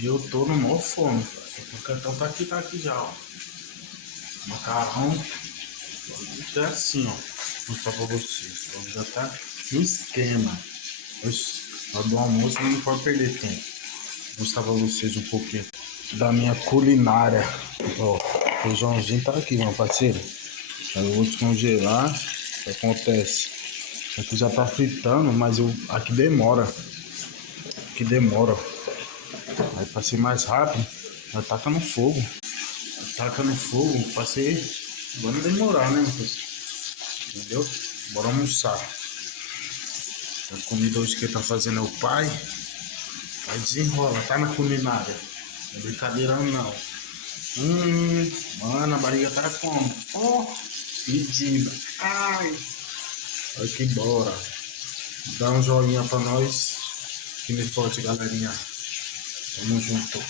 E eu tô no maior fome. O cartão tá aqui já, ó. Macarrão. É assim, ó. Vou mostrar pra vocês. Então já tá no esquema. Na hora do almoço não pode perder tempo. Vou mostrar pra vocês um pouquinho da minha culinária. Ó, o feijãozinho tá aqui, meu parceiro. Aí eu vou descongelar. O que acontece? Aqui já tá fritando, mas aqui demora. Aqui demora. Aí pra ser mais rápido, já taca no fogo. Taca no fogo pra ser. Agora não demorar, né, meu parceiro? Entendeu? Bora almoçar. A comida hoje que tá fazendo é o pai. Vai desenrola, tá na culinária. Não é brincadeira não. Mano, a barriga tá como? Ó, pedindo. Ai. Aqui bora. Dá um joinha pra nós. Que me forte, galerinha. Tamo junto.